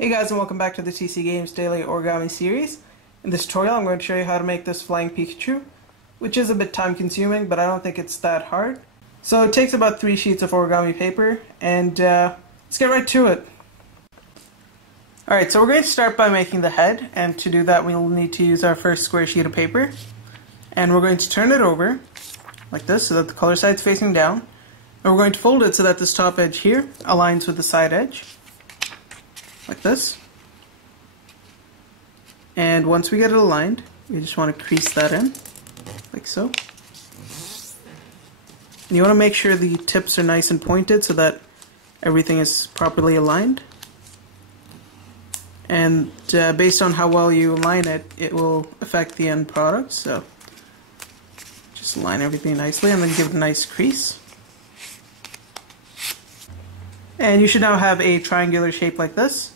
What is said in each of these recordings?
Hey guys, and welcome back to the TC Games Daily Origami series. In this tutorial I'm going to show you how to make this Flying Pikachu, which is a bit time consuming, but I don't think it's that hard. So it takes about 3 sheets of origami paper, and let's get right to it. Alright, so we're going to start by making the head, and to do that we'll need to use our first square sheet of paper. And we're going to turn it over, like this, so that the color side's facing down. And we're going to fold it so that this top edge here aligns with the side edge. Like this. And once we get it aligned, we just want to crease that in, like so. And you want to make sure the tips are nice and pointed so that everything is properly aligned. And based on how well you align it, it will affect the end product. So just align everything nicely and then give it a nice crease. And you should now have a triangular shape like this.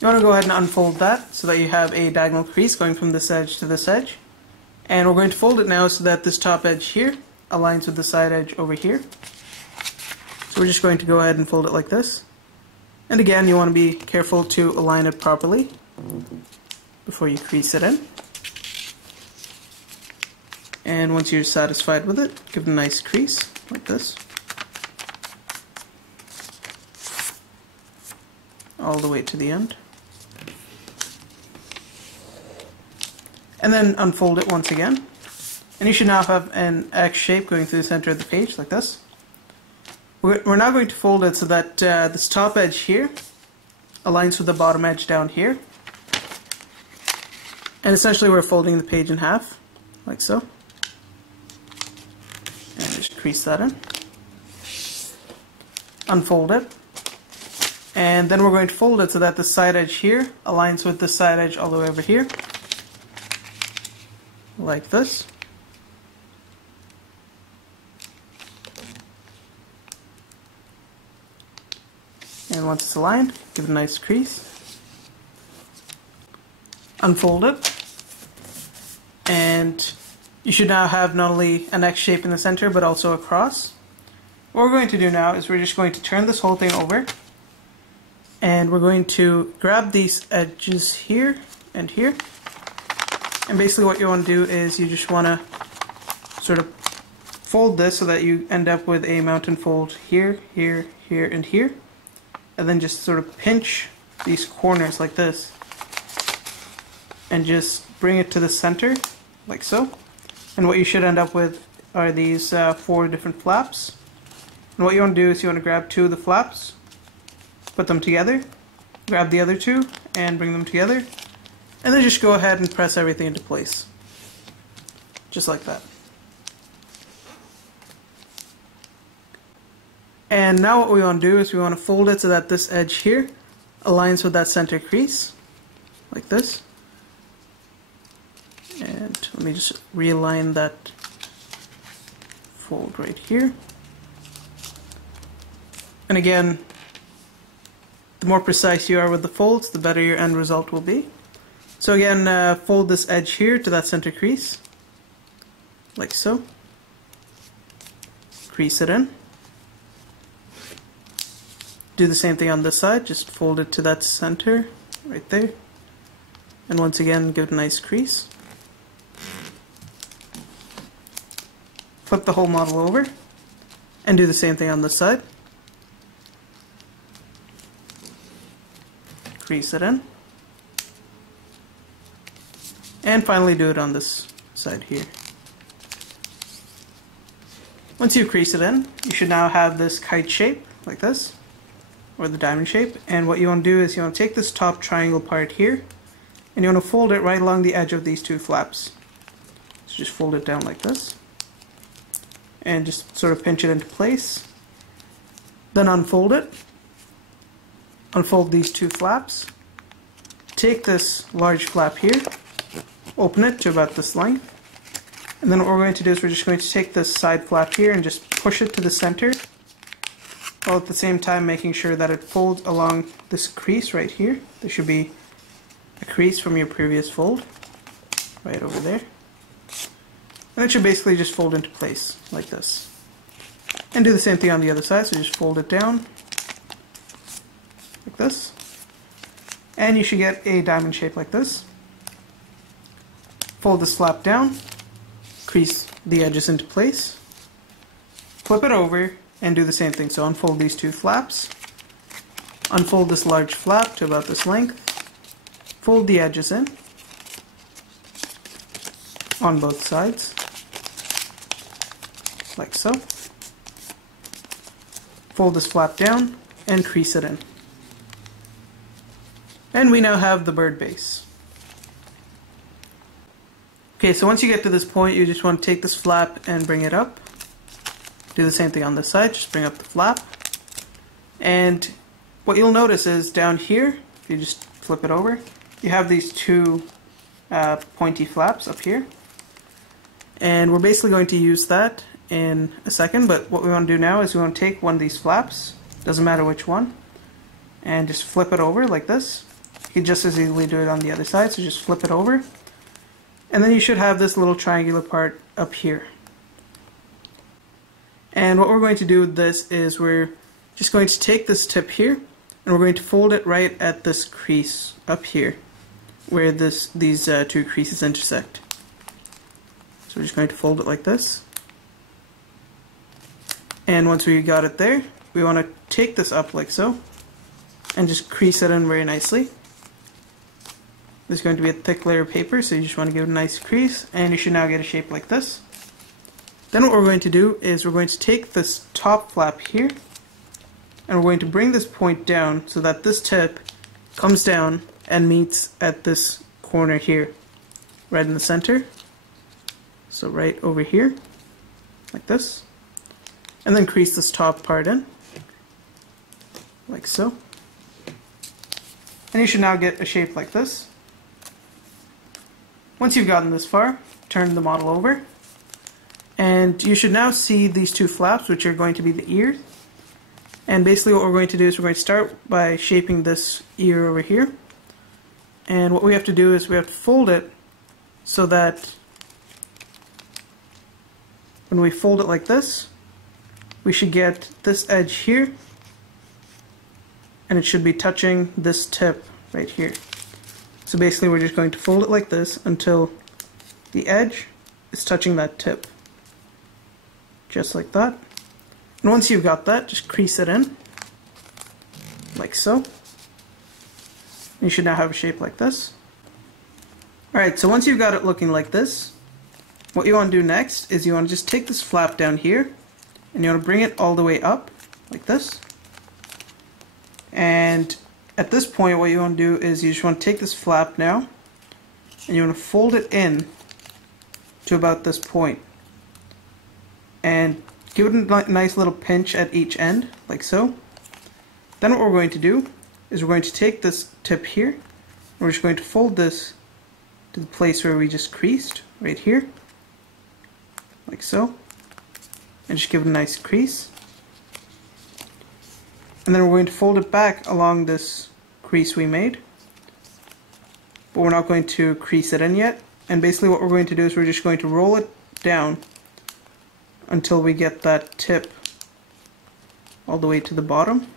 You want to go ahead and unfold that so that you have a diagonal crease going from this edge to this edge. And we're going to fold it now so that this top edge here aligns with the side edge over here. So we're just going to go ahead and fold it like this. And again, you want to be careful to align it properly before you crease it in. And once you're satisfied with it, give it a nice crease like this. All the way to the end. And then unfold it once again. And you should now have an X shape going through the center of the page, like this. We're now going to fold it so that this top edge here aligns with the bottom edge down here. And essentially we're folding the page in half, like so. And just crease that in. Unfold it. And then we're going to fold it so that the side edge here aligns with the side edge all the way over here. Like this. And once it's aligned, give it a nice crease. Unfold it. And you should now have not only an X shape in the center, but also a cross. What we're going to do now is we're just going to turn this whole thing over. And we're going to grab these edges here and here. And basically what you want to do is you just want to sort of fold this so that you end up with a mountain fold here, here, here, and here. And then just sort of pinch these corners like this. And just bring it to the center, like so. And what you should end up with are these 4 different flaps. And what you want to do is you want to grab 2 of the flaps, put them together, grab the other 2, and bring them together. And then just go ahead and press everything into place. Just like that. And now what we want to do is we want to fold it so that this edge here aligns with that center crease. Like this. And let me just realign that fold right here. And again, the more precise you are with the folds, the better your end result will be. So again, fold this edge here to that center crease, like so. Crease it in. Do the same thing on this side, just fold it to that center, right there. And once again, give it a nice crease. Flip the whole model over, and do the same thing on this side. Crease it in. And finally do it on this side here. Once you crease it in, you should now have this kite shape, like this, or the diamond shape. And what you want to do is you want to take this top triangle part here, and you want to fold it right along the edge of these 2 flaps. So just fold it down like this, and just sort of pinch it into place. Then unfold it. Unfold these 2 flaps. Take this large flap here, open it to about this length, and then what we're going to do is we're just going to take this side flap here and just push it to the center, while at the same time making sure that it folds along this crease right here. There should be a crease from your previous fold, right over there. And it should basically just fold into place, like this. And do the same thing on the other side, so just fold it down, like this. and you should get a diamond shape like this. Fold this flap down, crease the edges into place, flip it over, and do the same thing. So unfold these two flaps, unfold this large flap to about this length, fold the edges in on both sides, like so. Fold this flap down and crease it in. And we now have the bird base. Okay, so once you get to this point, you just want to take this flap and bring it up. Do the same thing on this side, just bring up the flap. And what you'll notice is down here, if you just flip it over, you have these two pointy flaps up here. And we're basically going to use that in a second, but what we want to do now is we want to take one of these flaps, doesn't matter which one, and just flip it over like this. You can just as easily do it on the other side, so just flip it over. And then you should have this little triangular part up here. And what we're going to do with this is we're just going to take this tip here and we're going to fold it right at this crease up here where these two creases intersect. So we're just going to fold it like this. And once we got it there, we want to take this up like so and just crease it in very nicely. There's going to be a thick layer of paper, so you just want to give it a nice crease, and you should now get a shape like this. Then what we're going to do is we're going to take this top flap here, and we're going to bring this point down so that this tip comes down and meets at this corner here, right in the center. So right over here, like this. And then crease this top part in, like so. And you should now get a shape like this. Once you've gotten this far, turn the model over, and you should now see these two flaps, which are going to be the ears. And basically what we're going to do is we're going to start by shaping this ear over here. And what we have to do is we have to fold it so that when we fold it like this, we should get this edge here, and it should be touching this tip right here. So basically we're just going to fold it like this until the edge is touching that tip. Just like that. And once you've got that, just crease it in, like so. You should now have a shape like this. Alright, so once you've got it looking like this, what you want to do next is you want to just take this flap down here, and you want to bring it all the way up, like this. And at this point, what you want to do is you just want to take this flap now, and you want to fold it in to about this point. And give it a nice little pinch at each end, like so. Then what we're going to do is we're going to take this tip here, and we're just going to fold this to the place where we just creased, right here, like so. And just give it a nice crease. And then we're going to fold it back along this crease we made. But we're not going to crease it in yet. And basically what we're going to do is we're just going to roll it down until we get that tip all the way to the bottom.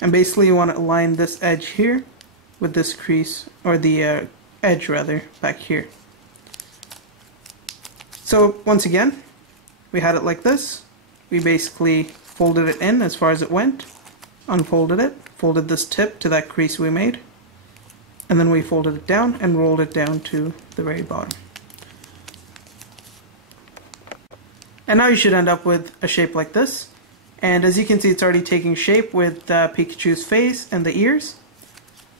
And basically you want to align this edge here with this crease, or the edge rather, back here. So once again, we had it like this. We basically folded it in as far as it went, unfolded it, folded this tip to that crease we made, and then we folded it down and rolled it down to the very bottom. And now you should end up with a shape like this. And as you can see, it's already taking shape with Pikachu's face and the ears.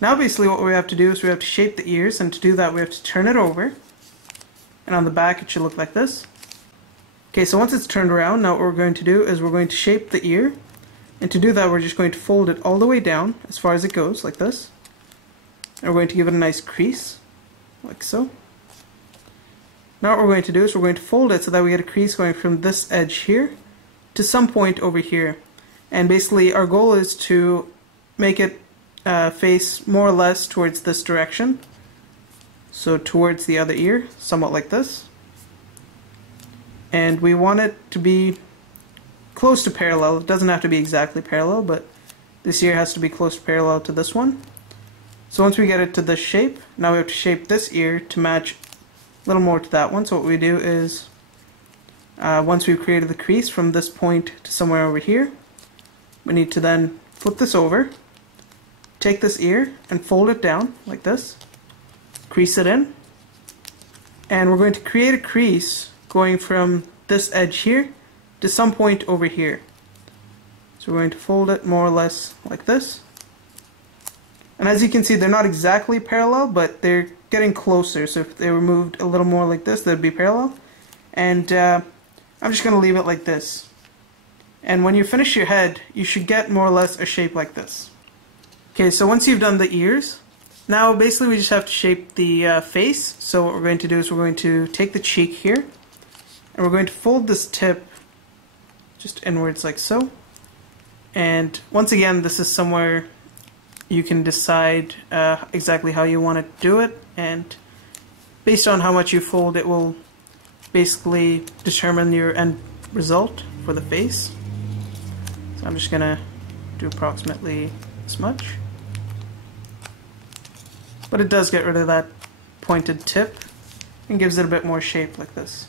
Now basically what we have to do is we have to shape the ears, and to do that we have to turn it over. And on the back it should look like this. Okay, so once it's turned around, now what we're going to do is we're going to shape the ear. And to do that, we're just going to fold it all the way down as far as it goes, like this. And we're going to give it a nice crease, like so. Now what we're going to do is we're going to fold it so that we get a crease going from this edge here to some point over here. And basically our goal is to make it face more or less towards this direction. So towards the other ear, somewhat like this. And we want it to be close to parallel. It doesn't have to be exactly parallel, but this ear has to be close to parallel to this one. So once we get it to this shape, now we have to shape this ear to match a little more to that one. So what we do is, once we've created the crease from this point to somewhere over here, we need to then flip this over, take this ear and fold it down like this, crease it in, and we're going to create a crease going from this edge here to some point over here. So we're going to fold it more or less like this. And as you can see, they're not exactly parallel, but they're getting closer. So if they were moved a little more like this, they'd be parallel. And I'm just going to leave it like this. And when you finish your head, you should get more or less a shape like this. Okay, so once you've done the ears, now basically we just have to shape the face. So what we're going to do is we're going to take the cheek here, and we're going to fold this tip just inwards like so. And once again, this is somewhere you can decide exactly how you want to do it, and based on how much you fold, it will basically determine your end result for the face. So I'm just gonna do approximately this much, but it does get rid of that pointed tip and gives it a bit more shape like this.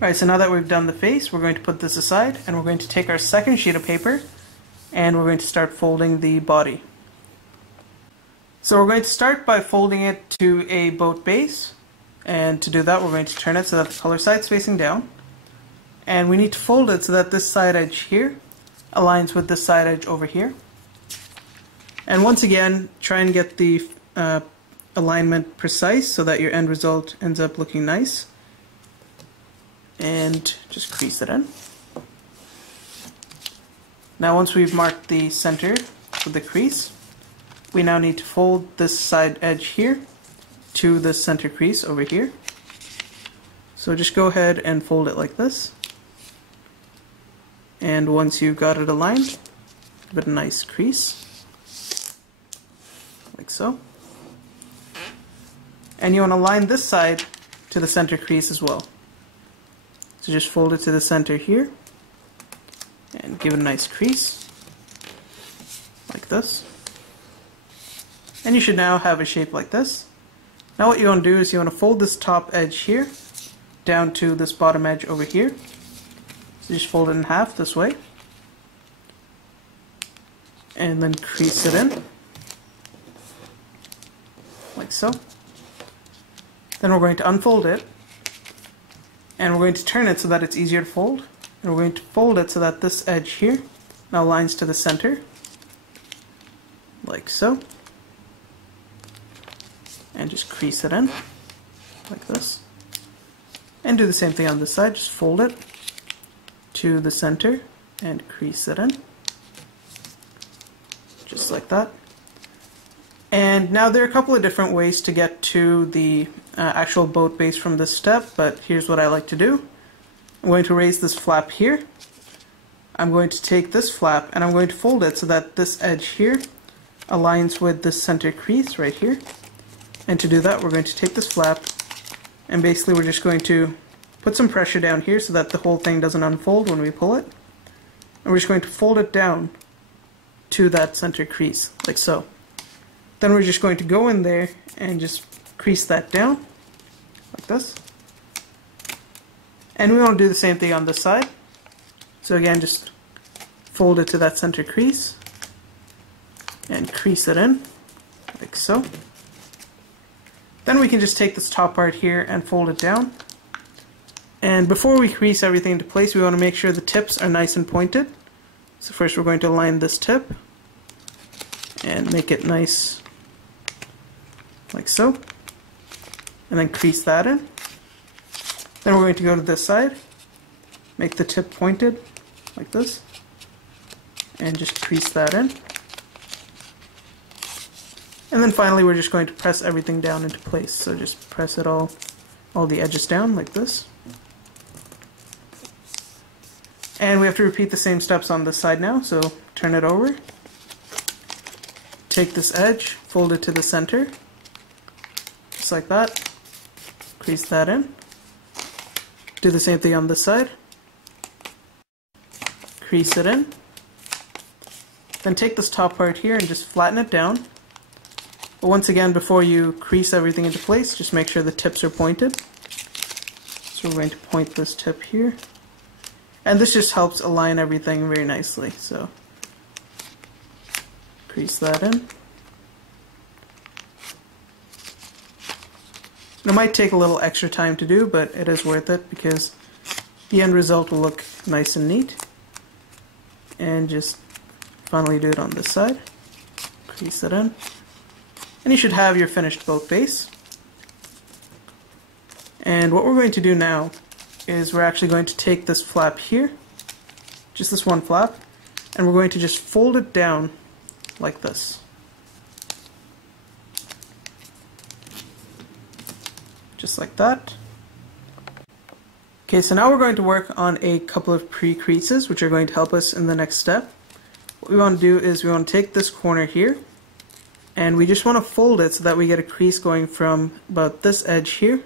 Alright, so now that we've done the face, we're going to put this aside, and we're going to take our second sheet of paper and we're going to start folding the body. So we're going to start by folding it to a boat base, and to do that we're going to turn it so that the color side's facing down, and we need to fold it so that this side edge here aligns with this side edge over here. And once again, try and get the alignment precise so that your end result ends up looking nice, and just crease it in. Now once we've marked the center with the crease, we now need to fold this side edge here to the center crease over here. So just go ahead and fold it like this. And once you've got it aligned, give it a nice crease, like so. And you want to line this side to the center crease as well. So just fold it to the center here, and give it a nice crease, like this. And you should now have a shape like this. Now what you want to do is you want to fold this top edge here down to this bottom edge over here. So just fold it in half this way, and then crease it in, like so. Then we're going to unfold it, and we're going to turn it so that it's easier to fold. And we're going to fold it so that this edge here now lines to the center, like so. And just crease it in, like this. And do the same thing on this side, just fold it to the center and crease it in, just like that. And now there are a couple of different ways to get to the actual boat base from this step, but here's what I like to do. I'm going to raise this flap here. I'm going to take this flap and I'm going to fold it so that this edge here aligns with the center crease right here. And to do that, we're going to take this flap, and basically we're just going to put some pressure down here so that the whole thing doesn't unfold when we pull it. And we're just going to fold it down to that center crease, like so. Then we're just going to go in there and just crease that down, like this. And we want to do the same thing on this side. So again, just fold it to that center crease and crease it in, like so. Then we can just take this top part here and fold it down. And before we crease everything into place, we want to make sure the tips are nice and pointed. So first we're going to align this tip and make it nice, like so. And then crease that in. Then we're going to go to this side, make the tip pointed, like this, and just crease that in. And then finally we're just going to press everything down into place. So just press it all the edges down like this. And we have to repeat the same steps on this side now. So turn it over, take this edge, fold it to the center, just like that, crease that in. Do the same thing on this side, crease it in. Then take this top part here and just flatten it down. But once again, before you crease everything into place, just make sure the tips are pointed. So we're going to point this tip here. And this just helps align everything very nicely. So crease that in. It might take a little extra time to do, but it is worth it because the end result will look nice and neat. And just finally do it on this side. Crease it in. And you should have your finished boat base. And what we're going to do now is we're actually going to take this flap here, just this one flap, and we're going to just fold it down like this. Just like that. Okay, so now we're going to work on a couple of pre-creases which are going to help us in the next step. What we want to do is we want to take this corner here and we just want to fold it so that we get a crease going from about this edge here,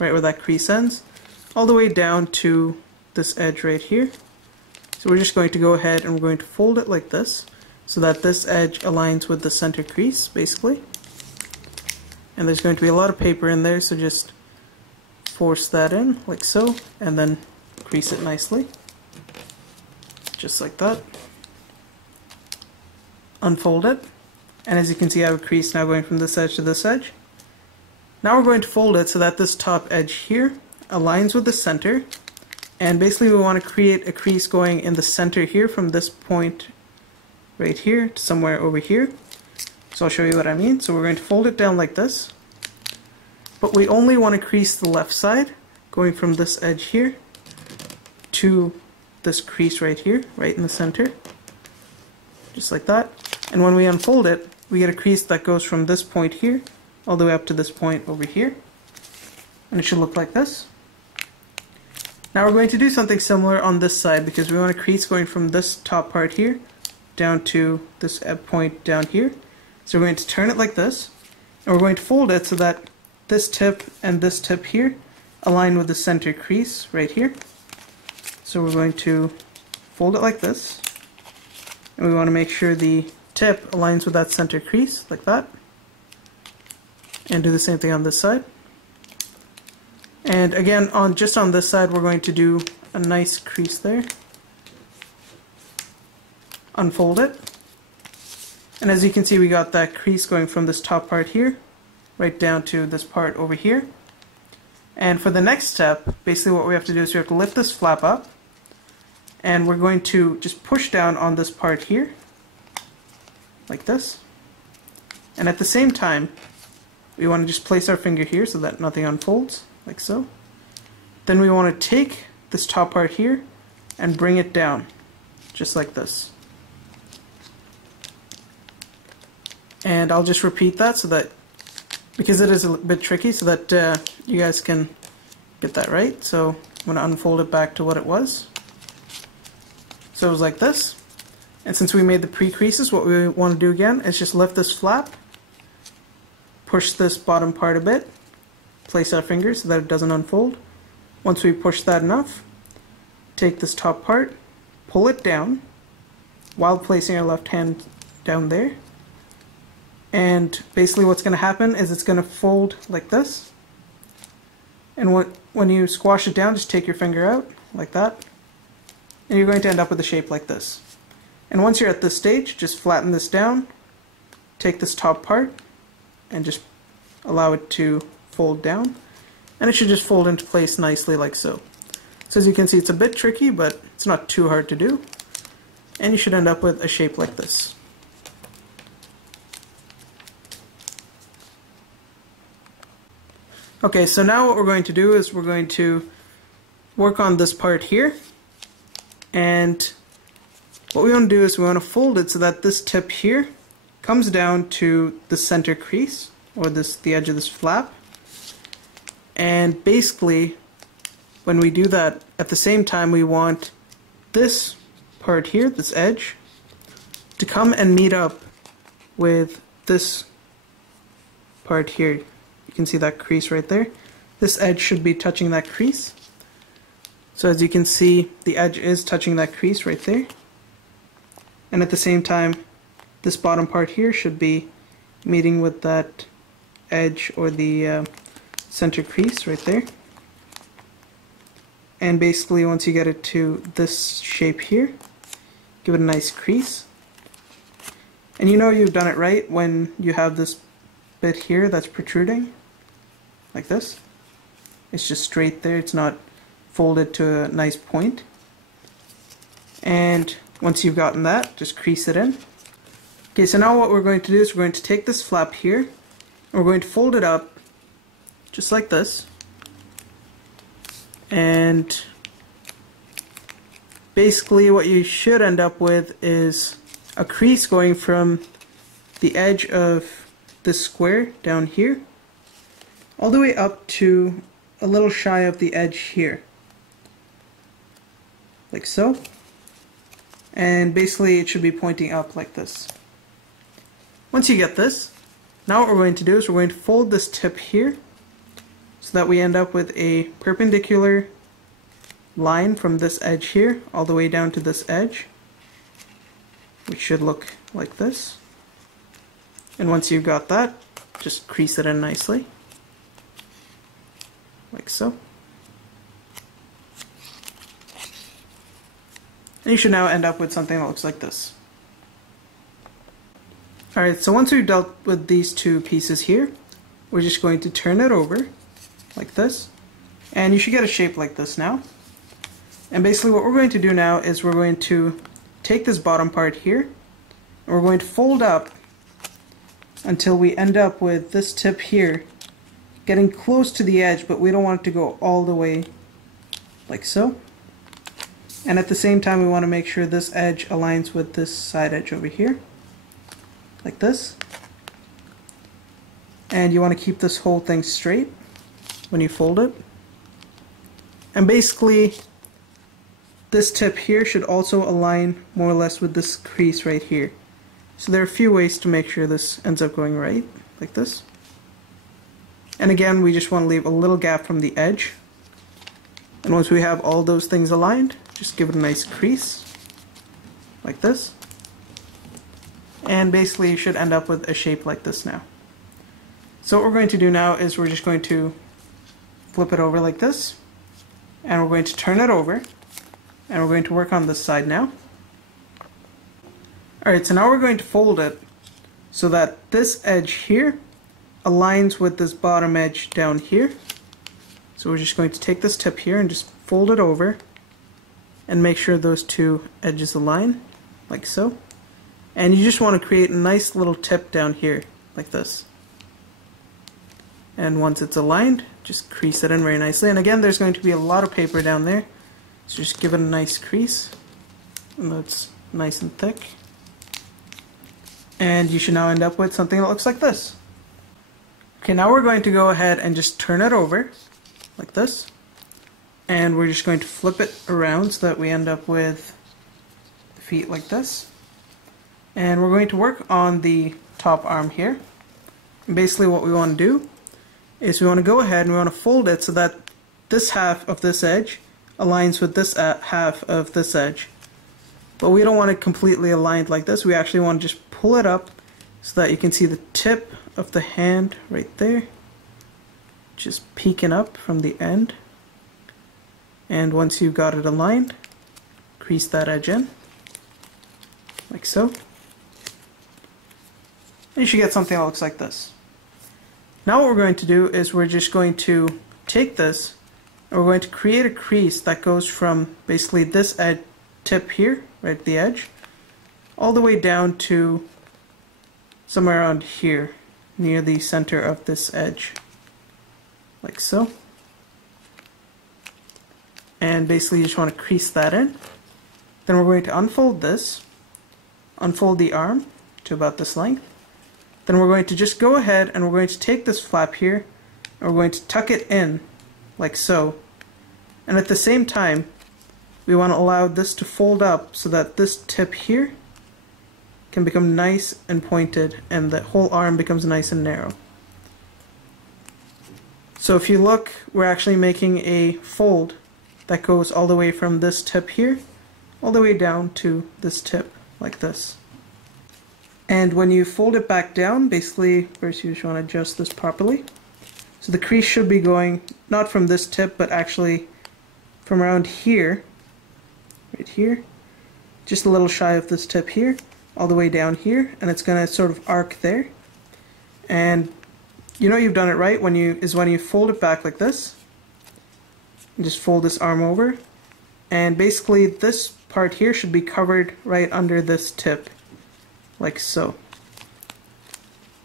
right where that crease ends, all the way down to this edge right here. So we're just going to go ahead and we're going to fold it like this so that this edge aligns with the center crease basically. And there's going to be a lot of paper in there, so just force that in like so and then crease it nicely. Just like that. Unfold it. And as you can see, I have a crease now going from this edge to this edge. Now we're going to fold it so that this top edge here aligns with the center. And basically we want to create a crease going in the center here from this point right here to somewhere over here. So I'll show you what I mean. So we're going to fold it down like this. But we only want to crease the left side, going from this edge here to this crease right here, right in the center. Just like that. And when we unfold it, we get a crease that goes from this point here all the way up to this point over here. And it should look like this. Now we're going to do something similar on this side because we want a crease going from this top part here down to this point down here. So we're going to turn it like this, and we're going to fold it so that this tip and this tip here align with the center crease right here. So we're going to fold it like this, and we want to make sure the tip aligns with that center crease like that, and do the same thing on this side. And again, just on this side, we're going to do a nice crease there. Unfold it. And as you can see, we got that crease going from this top part here right down to this part over here. And for the next step, basically what we have to do is we have to lift this flap up, and we're going to just push down on this part here like this. And at the same time, we want to just place our finger here so that nothing unfolds, like so. Then we want to take this top part here and bring it down, just like this. And I'll just repeat that so that, because it is a bit tricky, so that you guys can get that right. So I'm going to unfold it back to what it was. So it was like this. And since we made the pre-creases, what we want to do again is just lift this flap, push this bottom part a bit, place our fingers so that it doesn't unfold. Once we push that enough, take this top part, pull it down while placing our left hand down there. And basically what's going to happen is it's going to fold like this. And when you squash it down, just take your finger out like that. And you're going to end up with a shape like this. And once you're at this stage, just flatten this down, take this top part, and just allow it to fold down. And it should just fold into place nicely like so. So as you can see, it's a bit tricky, but it's not too hard to do. And you should end up with a shape like this. Okay, so now what we're going to do is we're going to work on this part here. And what we want to do is we want to fold it so that this tip here comes down to the center crease, or the edge of this flap. And basically, when we do that, at the same time we want this part here, this edge, to come and meet up with this part here. You can see that crease right there. This edge should be touching that crease. So as you can see, the edge is touching that crease right there. And at the same time, this bottom part here should be meeting with that edge or the center crease right there. And basically once you get it to this shape here, give it a nice crease. And you know you've done it right when you have this bit here that's protruding, like this. It's just straight there, it's not folded to a nice point. And once you've gotten that, just crease it in. Okay, so now what we're going to do is we're going to take this flap here, and we're going to fold it up just like this. And basically what you should end up with is a crease going from the edge of this square down here all the way up to a little shy of the edge here, like so. And basically it should be pointing up like this. Once you get this, now what we're going to do is we're going to fold this tip here so that we end up with a perpendicular line from this edge here all the way down to this edge, which should look like this. And once you've got that, just crease it in nicely, like so. And you should now end up with something that looks like this. Alright, so once we've dealt with these two pieces here, we're just going to turn it over like this, and you should get a shape like this now. And basically what we're going to do now is we're going to take this bottom part here, and we're going to fold up until we end up with this tip here getting close to the edge, but we don't want it to go all the way like so. And at the same time we want to make sure this edge aligns with this side edge over here, like this. And you want to keep this whole thing straight when you fold it. And basically this tip here should also align more or less with this crease right here. So there are a few ways to make sure this ends up going right, like this. And again, we just want to leave a little gap from the edge. And once we have all those things aligned, just give it a nice crease, like this. And basically you should end up with a shape like this now. So what we're going to do now is we're just going to flip it over like this, and we're going to turn it over, and we're going to work on this side now. Alright, so now we're going to fold it so that this edge here aligns with this bottom edge down here. So we're just going to take this tip here and just fold it over and make sure those two edges align, like so. And you just want to create a nice little tip down here, like this. And once it's aligned, just crease it in very nicely. And again, there's going to be a lot of paper down there, so just give it a nice crease, and that's nice and thick. And you should now end up with something that looks like this. Okay, now we're going to go ahead and just turn it over, like this. And we're just going to flip it around so that we end up with the feet like this. And we're going to work on the top arm here. And basically what we want to do is we want to go ahead and we want to fold it so that this half of this edge aligns with this half of this edge. But we don't want it completely aligned like this. We actually want to just pull it up so that you can see the tip of the hand right there, just peeking up from the end. And once you've got it aligned, crease that edge in, like so. And you should get something that looks like this. Now what we're going to do is we're just going to take this and we're going to create a crease that goes from basically this tip here, right at the edge, all the way down to somewhere around here, near the center of this edge, like so. And basically you just want to crease that in. Then we're going to unfold this, unfold the arm to about this length. Then we're going to just go ahead and we're going to take this flap here and we're going to tuck it in like so. And at the same time we want to allow this to fold up so that this tip here can become nice and pointed and the whole arm becomes nice and narrow. So if you look, we're actually making a fold that goes all the way from this tip here all the way down to this tip like this. And when you fold it back down, basically, first you just want to adjust this properly. So the crease should be going not from this tip, but actually from around here, right here, just a little shy of this tip here, all the way down here, and it's going to sort of arc there. And you know you've done it right when you fold it back like this. And just fold this arm over, and basically this part here should be covered right under this tip, like so.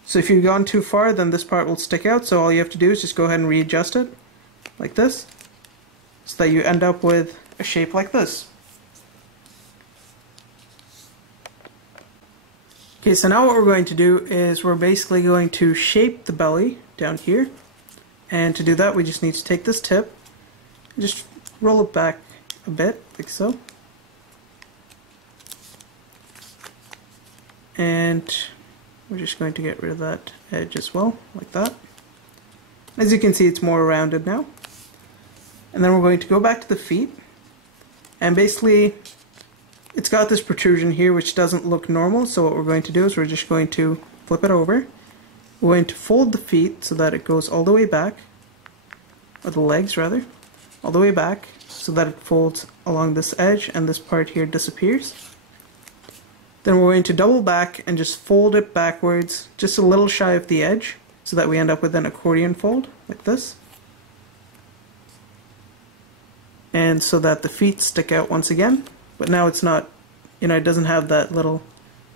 So if you've gone too far, then this part will stick out, so all you have to do is just go ahead and readjust it, like this, so that you end up with a shape like this. Okay, so now what we're going to do is we're basically going to shape the belly down here, and to do that we just need to take this tip, just roll it back a bit, like so. And we're just going to get rid of that edge as well, like that. As you can see, it's more rounded now. And then we're going to go back to the feet, and basically it's got this protrusion here which doesn't look normal, so what we're going to do is we're just going to flip it over. We're going to fold the feet so that it goes all the way back, or the legs rather, all the way back, so that it folds along this edge and this part here disappears. Then we're going to double back and just fold it backwards, just a little shy of the edge, so that we end up with an accordion fold, like this. And so that the feet stick out once again, but now it's not, it doesn't have that little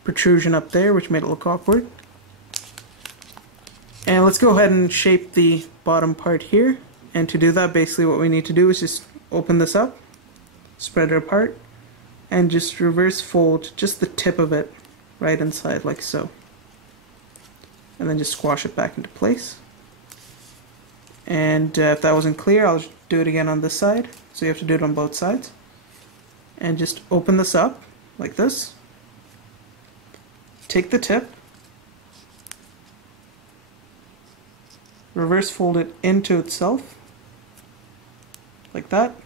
protrusion up there, which made it look awkward. And let's go ahead and shape the bottom part here. And to do that, basically what we need to do is just open this up, spread it apart, and just reverse fold just the tip of it right inside, like so. And then just squash it back into place. And if that wasn't clear, I'll do it again on this side. So you have to do it on both sides. And just open this up, like this. Take the tip, reverse fold it into itself, like that,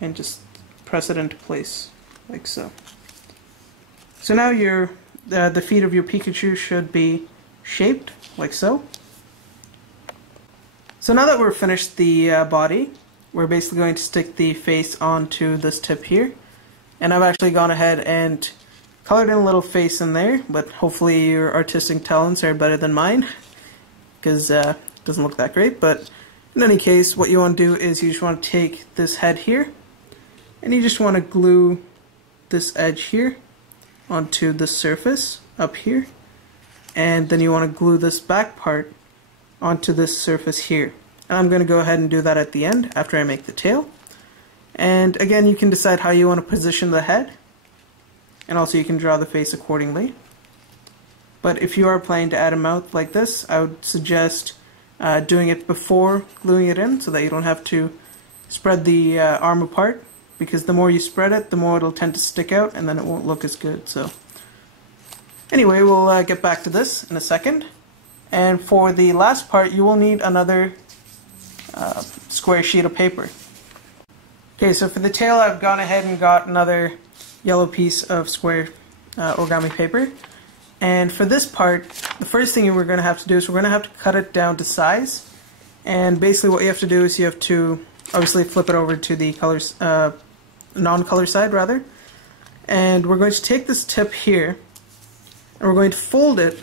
and just press it into place, like so. So now the feet of your Pikachu should be shaped, like so. So now that we're finished the body, we're basically going to stick the face onto this tip here. And I've actually gone ahead and colored in a little face in there, but hopefully your artistic talents are better than mine, because it doesn't look that great. But in any case, what you want to do is you just want to take this head here, and you just want to glue this edge here onto the surface up here, and then you want to glue this back part onto this surface here. And I'm going to go ahead and do that at the end after I make the tail. And again, you can decide how you want to position the head, and also you can draw the face accordingly. But if you are planning to add a mouth like this, I would suggest doing it before gluing it in, so that you don't have to spread the arm apart, because the more you spread it, the more it'll tend to stick out, and then it won't look as good. So anyway, we'll get back to this in a second. And for the last part, you will need another square sheet of paper. Okay, so for the tail, I've gone ahead and got another yellow piece of square origami paper. And for this part, the first thing we're going to have to do is we're going to have to cut it down to size. And basically what you have to do is you have to obviously flip it over to the colors, non-color side rather. And we're going to take this tip here, and we're going to fold it,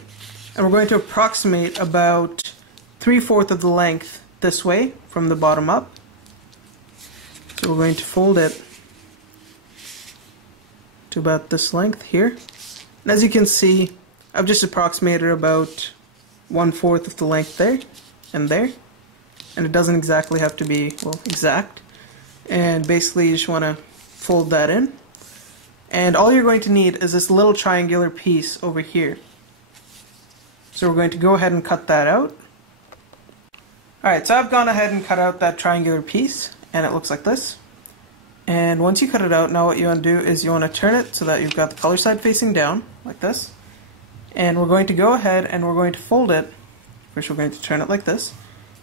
and we're going to approximate about 3/4 of the length this way from the bottom up. So we're going to fold it to about this length here. And as you can see, I've just approximated about 1/4 of the length there and there. And it doesn't exactly have to be, well, exact. And basically you just want to fold that in. And all you're going to need is this little triangular piece over here. So we're going to go ahead and cut that out. Alright, so I've gone ahead and cut out that triangular piece, and it looks like this. And once you cut it out, now what you want to do is you want to turn it so that you've got the color side facing down, like this. And we're going to go ahead and we're going to fold it. First we're going to turn it like this.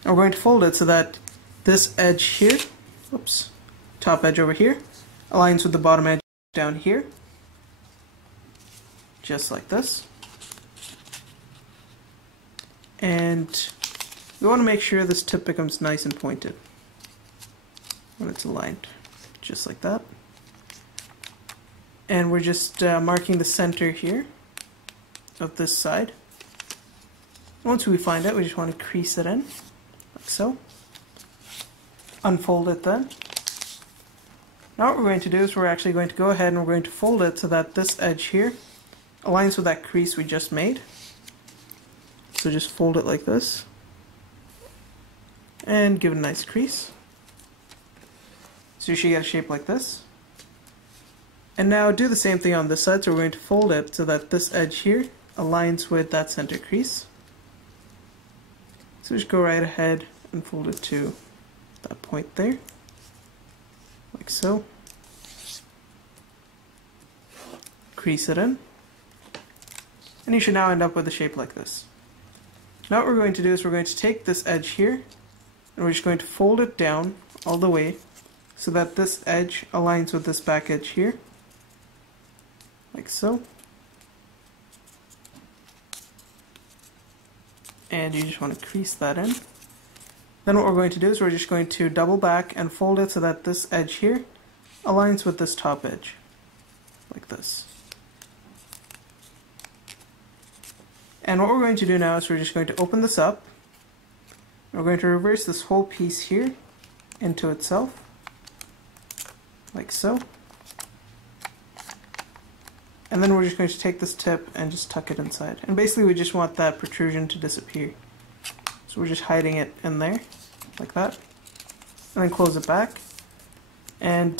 And we're going to fold it so that this edge here, oops, top edge over here, aligns with the bottom edge down here. Just like this. and we want to make sure this tip becomes nice and pointed when it's aligned, just like that. And we're just marking the center here of this side. Once we find it, we just want to crease it in, like so. Unfold it then. Now what we're going to do is we're actually going to go ahead and we're going to fold it so that this edge here aligns with that crease we just made. So just fold it like this and give it a nice crease. So you should get a shape like this. And now do the same thing on this side, so we're going to fold it so that this edge here aligns with that center crease. So just go right ahead and fold it to that point there, like so. Crease it in. And you should now end up with a shape like this. Now what we're going to do is we're going to take this edge here and we're just going to fold it down all the way so that this edge aligns with this back edge here, like so. And you just want to crease that in. Then what we're going to do is we're just going to double back and fold it so that this edge here aligns with this top edge, like this. And what we're going to do now is we're just going to open this up. We're going to reverse this whole piece here into itself, like so. And then we're just going to take this tip and just tuck it inside. And basically we just want that protrusion to disappear. So we're just hiding it in there, like that. And then close it back. And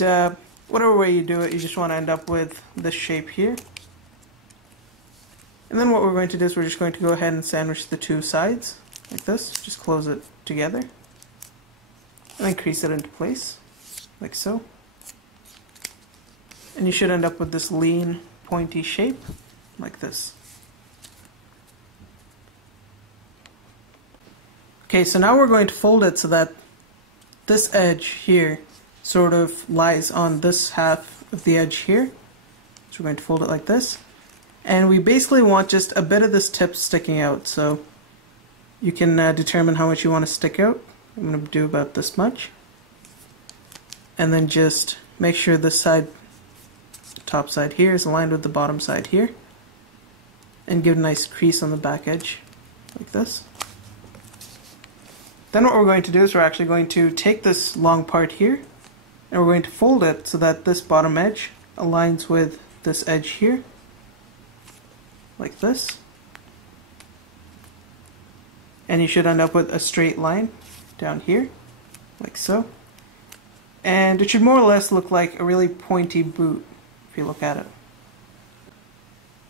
whatever way you do it, you just want to end up with this shape here. And then what we're going to do is we're just going to go ahead and sandwich the two sides, like this. Just close it together. And then crease it into place, like so. And you should end up with this lean, pointy shape, like this. Okay, so now we're going to fold it so that this edge here sort of lies on this half of the edge here. So we're going to fold it like this. And we basically want just a bit of this tip sticking out, so you can determine how much you want to stick out. I'm going to do about this much. And then just make sure this side, top side here, is aligned with the bottom side here. And give a nice crease on the back edge, like this. Then what we're going to do is we're actually going to take this long part here, and we're going to fold it so that this bottom edge aligns with this edge here, like this. And you should end up with a straight line down here, like so. And it should more or less look like a really pointy boot if you look at it.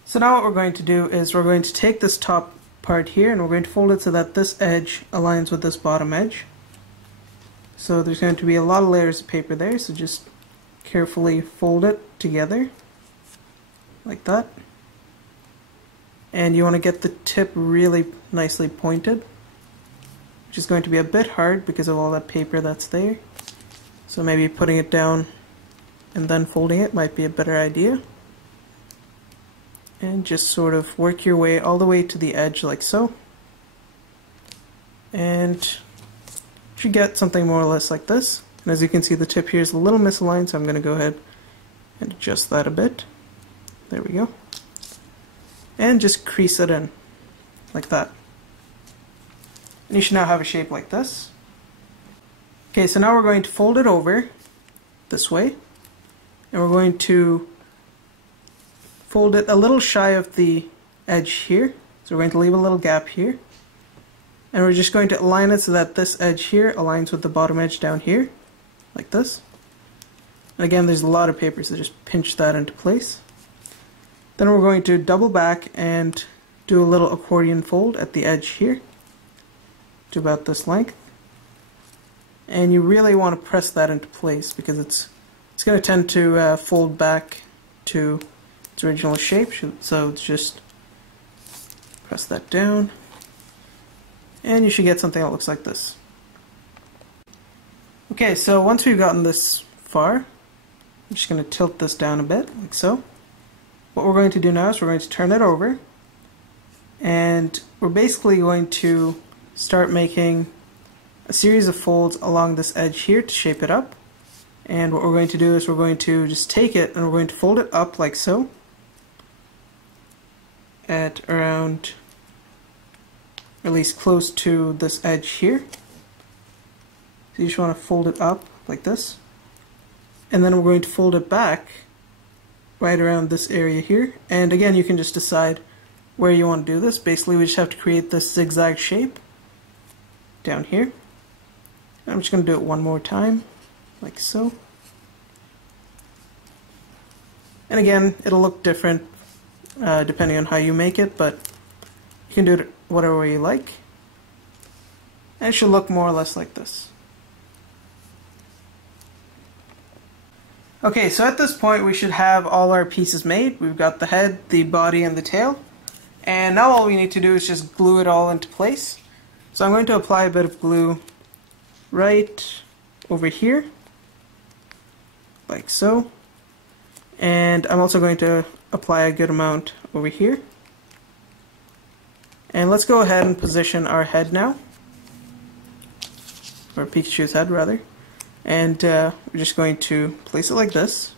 So now what we're going to do is we're going to take this top part here and we're going to fold it so that this edge aligns with this bottom edge. So there's going to be a lot of layers of paper there, so just carefully fold it together like that. And you want to get the tip really nicely pointed, which is going to be a bit hard because of all that paper that's there. So maybe putting it down and then folding it might be a better idea. And just sort of work your way all the way to the edge like so. And you should get something more or less like this. And as you can see, the tip here is a little misaligned, so I'm going to go ahead and adjust that a bit. There we go. And just crease it in, like that. And you should now have a shape like this. Okay, so now we're going to fold it over this way. And we're going to fold it a little shy of the edge here. So we're going to leave a little gap here. And we're just going to align it so that this edge here aligns with the bottom edge down here, like this. And again, there's a lot of paper, so just pinch that into place. Then we're going to double back and do a little accordion fold at the edge here to about this length. And you really want to press that into place because it's going to tend to fold back to its original shape. So it's just press that down. And you should get something that looks like this. Okay, so once we've gotten this far, I'm just going to tilt this down a bit, like so. What we're going to do now is we're going to turn it over, and we're basically going to start making a series of folds along this edge here to shape it up. And what we're going to do is we're going to just take it and we're going to fold it up like so at around, at least close to this edge here. So you just want to fold it up like this, and then we're going to fold it back right around this area here. And again, you can just decide where you want to do this. Basically, we just have to create this zigzag shape down here. And I'm just going to do it one more time, like so. And again, it'll look different depending on how you make it, but you can do it whatever way you like. And it should look more or less like this. Okay, so at this point we should have all our pieces made. We've got the head, the body, and the tail. And now all we need to do is just glue it all into place. So I'm going to apply a bit of glue right over here, like so. And I'm also going to apply a good amount over here. And let's go ahead and position our head now, or Pikachu's head rather. And we're just going to place it like this.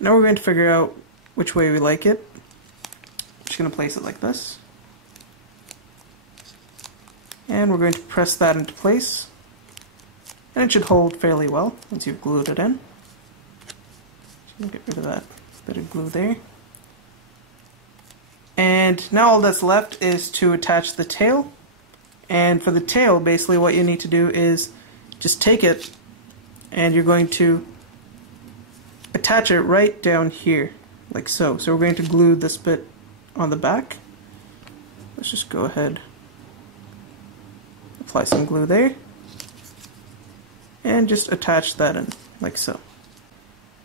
Now we're going to figure out which way we like it. Just going to place it like this. And we're going to press that into place. And it should hold fairly well once you've glued it in. Just going to get rid of that bit of glue there. And now all that's left is to attach the tail. And for the tail, basically what you need to do is just take it and you're going to attach it right down here, like so. So we're going to glue this bit on the back. Let's just go ahead, apply some glue there, and just attach that in, like so.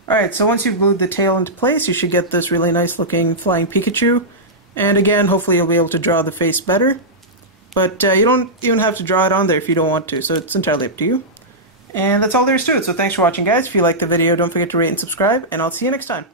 Alright, so once you've glued the tail into place, you should get this really nice looking Flying Pikachu. And again, hopefully you'll be able to draw the face better. But you don't even have to draw it on there if you don't want to, so it's entirely up to you. And that's all there is to it, so thanks for watching guys. If you liked the video, don't forget to rate and subscribe, and I'll see you next time.